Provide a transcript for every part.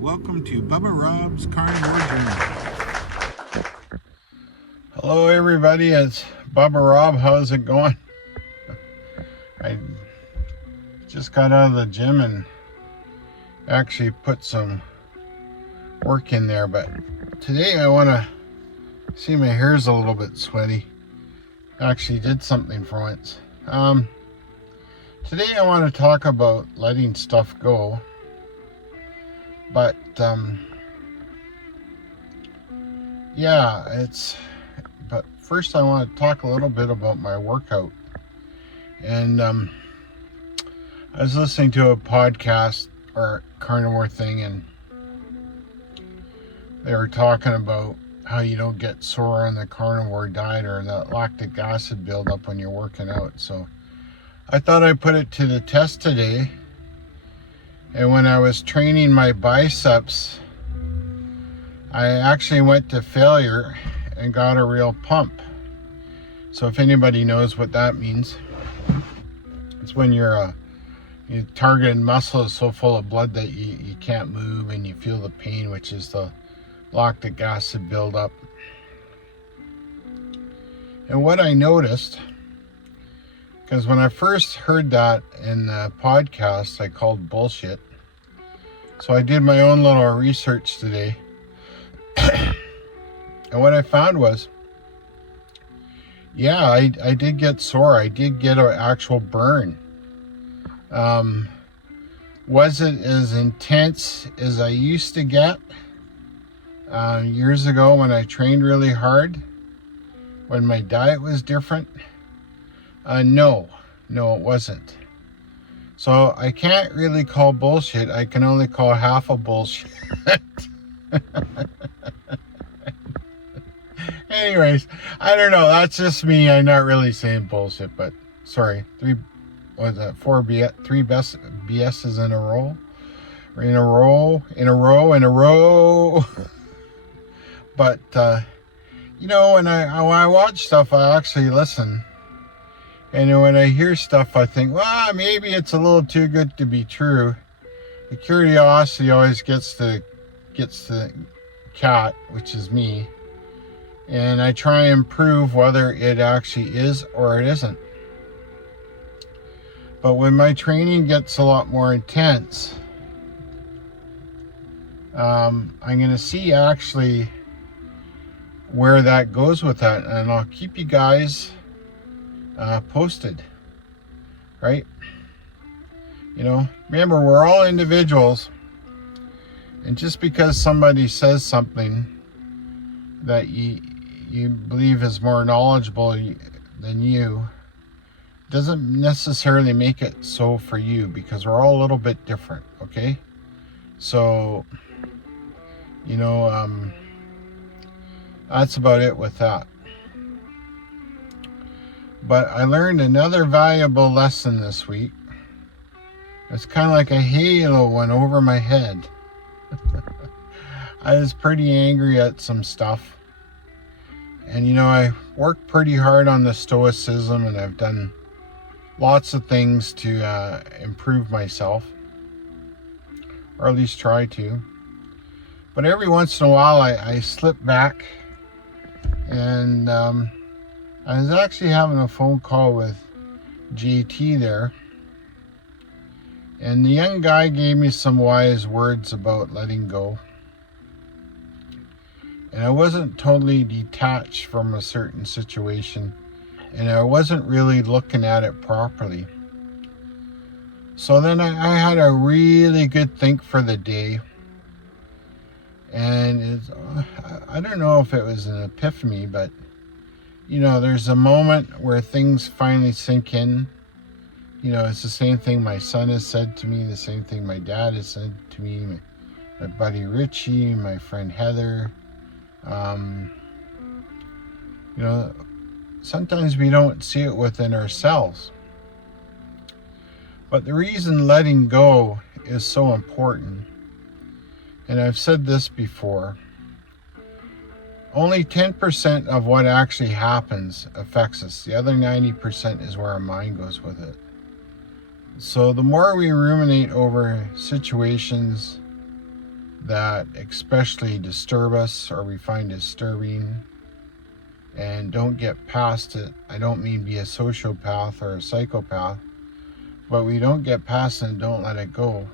Welcome to Bubba Rob's Carnivore Journey. Hello everybody, it's Bubba Rob. How's it going? I just got out of the gym and actually put some work in there, but today I want to see, my hair's a little bit sweaty. Actually did something for once. Today I want to talk about letting stuff go, but but first I want to talk a little bit about my workout. And I was listening to a podcast or carnivore thing, and they were talking about how you don't get sore on the carnivore diet or that lactic acid buildup when you're working out. So I thought I'd put it to the test today. And when I was training my biceps, I actually went to failure and got a real pump. So if anybody knows what that means, it's when your targeted muscle is so full of blood that you can't move and you feel the pain, which is the lactic acid buildup. And what I noticed, because when I first heard that in the podcast, I called bullshit. So I did my own little research today. And what I found was, yeah, I did get sore. I did get an actual burn. Was it as intense as I used to get years ago when I trained really hard, when my diet was different? No, it wasn't. So I can't really call bullshit. I can only call half a bullshit. Anyways, I don't know. That's just me. I'm not really saying bullshit, but sorry. Three best BS's in a row. Or in a row. But, when I watch stuff, I actually listen. And when I hear stuff, I think, well, maybe it's a little too good to be true. The curiosity always gets the cat, which is me. And I try and prove whether it actually is or it isn't. But when my training gets a lot more intense, I'm going to see actually where that goes with that. And I'll keep you guys posted, right? Remember, we're all individuals. And just because somebody says something that you believe is more knowledgeable than you, doesn't necessarily make it so for you, because we're all a little bit different, okay? So, that's about it with that. But I learned another valuable lesson this week. It's kind of like a halo went over my head. I was pretty angry at some stuff. And I worked pretty hard on the stoicism, and I've done lots of things to improve myself, or at least try to. But every once in a while I slip back, and I was actually having a phone call with JT there, and the young guy gave me some wise words about letting go. And I wasn't totally detached from a certain situation, and I wasn't really looking at it properly. So then I had a really good think for the day. And I don't know if it was an epiphany, but there's a moment where things finally sink in. It's the same thing my son has said to me, the same thing my dad has said to me, my buddy Richie, my friend Heather. Sometimes we don't see it within ourselves. But the reason letting go is so important, and I've said this before, only 10% of what actually happens affects us. The other 90% is where our mind goes with it. So the more we ruminate over situations that especially disturb us or we find disturbing, and don't get past it. I don't mean be a sociopath or a psychopath, but we don't get past it and don't let it go.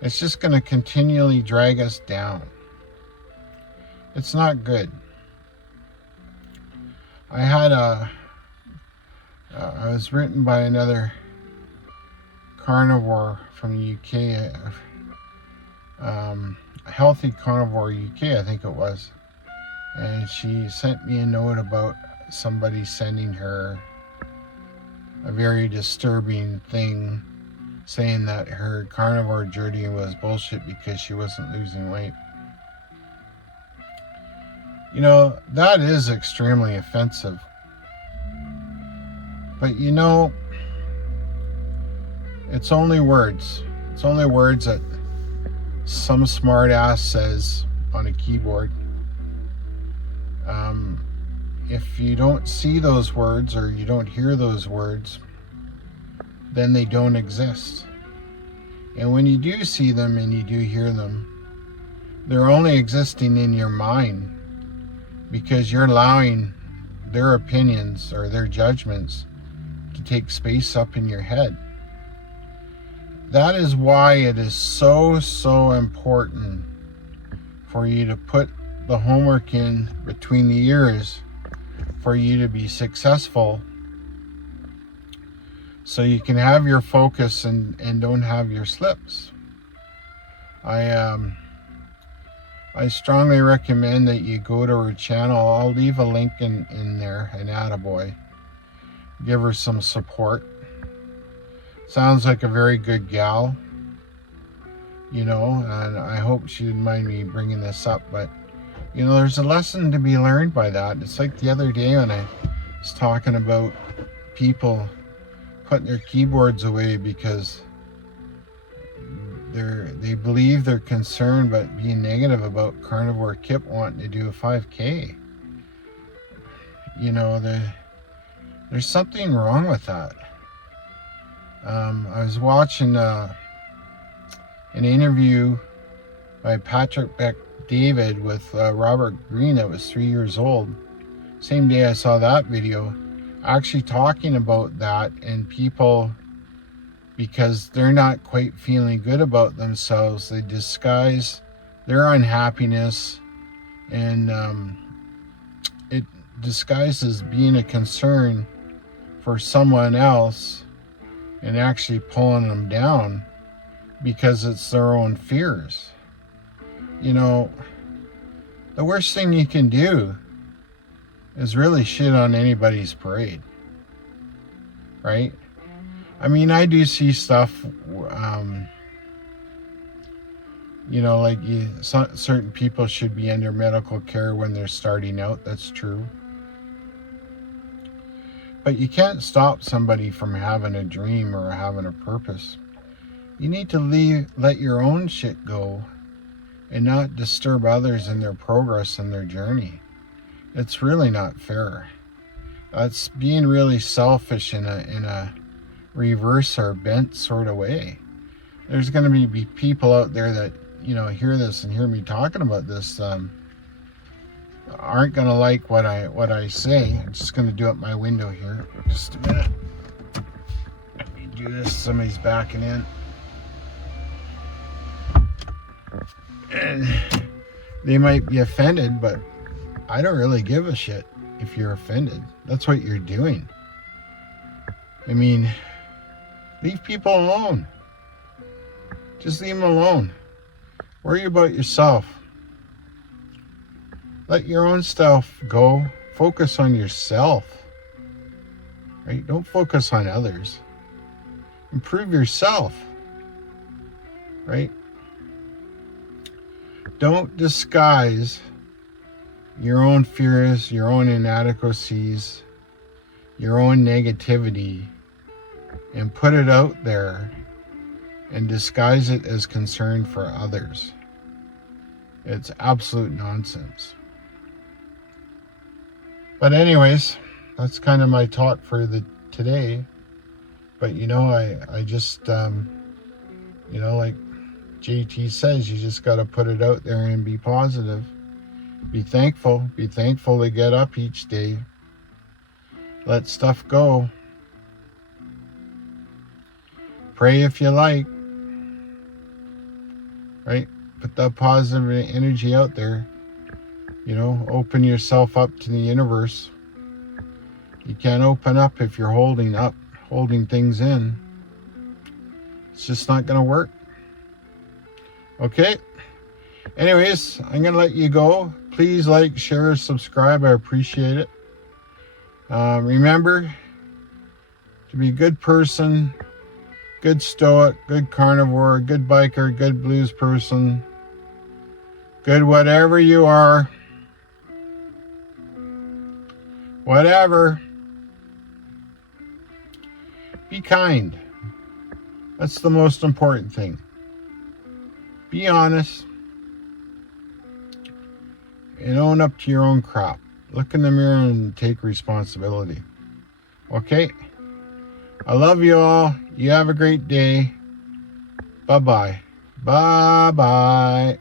It's just going to continually drag us down. It's not good. I was written by another carnivore from the UK, Healthy Carnivore UK, I think it was. And she sent me a note about somebody sending her a very disturbing thing, saying that her carnivore journey was bullshit because she wasn't losing weight. You know, that is extremely offensive. But you know, it's only words. It's only words that some smart ass says on a keyboard. If you don't see those words or you don't hear those words, then they don't exist. And when you do see them and you do hear them, they're only existing in your mind because you're allowing their opinions or their judgments to take space up in your head. That is why it is so important for you to put the homework in between the ears for you to be successful, so you can have your focus and don't have your slips. I strongly recommend that you go to her channel. I'll leave a link in there, an attaboy. Give her some support. Sounds like a very good gal, you know, and I hope she didn't mind me bringing this up, but you know, there's a lesson to be learned by that. It's like the other day when I was talking about people putting their keyboards away because they believe they're concerned but being negative about Carnivore Kip wanting to do a 5K. You know, there's something wrong with that. I was watching an interview by Patrick David with Robert Greene that was 3 years old. Same day I saw that video, actually talking about that, and people, because they're not quite feeling good about themselves, they disguise their unhappiness, and it disguises being a concern for someone else and actually pulling them down because it's their own fears. You know, the worst thing you can do is really shit on anybody's parade, right? I mean, I do see stuff, you know, like certain people should be under medical care when they're starting out. That's true. But you can't stop somebody from having a dream or having a purpose. You need to let your own shit go and not disturb others in their progress and their journey. It's really not fair. That's being really selfish in a reverse or bent sort of way. There's going to be people out there that, you know, hear this and hear me talking about this, aren't going to like what I say. I'm just going to do up my window here. Just a minute. Let me do this. Somebody's backing in. And they might be offended, but I don't really give a shit if you're offended. That's what you're doing. I mean, leave people alone. Just leave them alone. Worry about yourself. Let your own stuff go. Focus on yourself. Right? Don't focus on others. Improve yourself. Right? Don't disguise your own fears, your own inadequacies, your own negativity, and put it out there and disguise it as concern for others. It's absolute nonsense. But anyways, that's kind of my talk for today. But you know, I just, you know, like, JT says, you just got to put it out there and be positive. Be thankful. Be thankful to get up each day. Let stuff go. Pray if you like. Right? Put that positive energy out there. You know, open yourself up to the universe. You can't open up if you're holding things in. It's just not going to work. Okay? Anyways, I'm going to let you go. Please like, share, subscribe. I appreciate it. Remember to be a good person, good stoic, good carnivore, good biker, good blues person, good whatever you are. Whatever. Be kind. That's the most important thing. Be honest. And own up to your own crap. Look in the mirror and take responsibility. Okay? I love you all. You have a great day. Bye-bye. Bye-bye.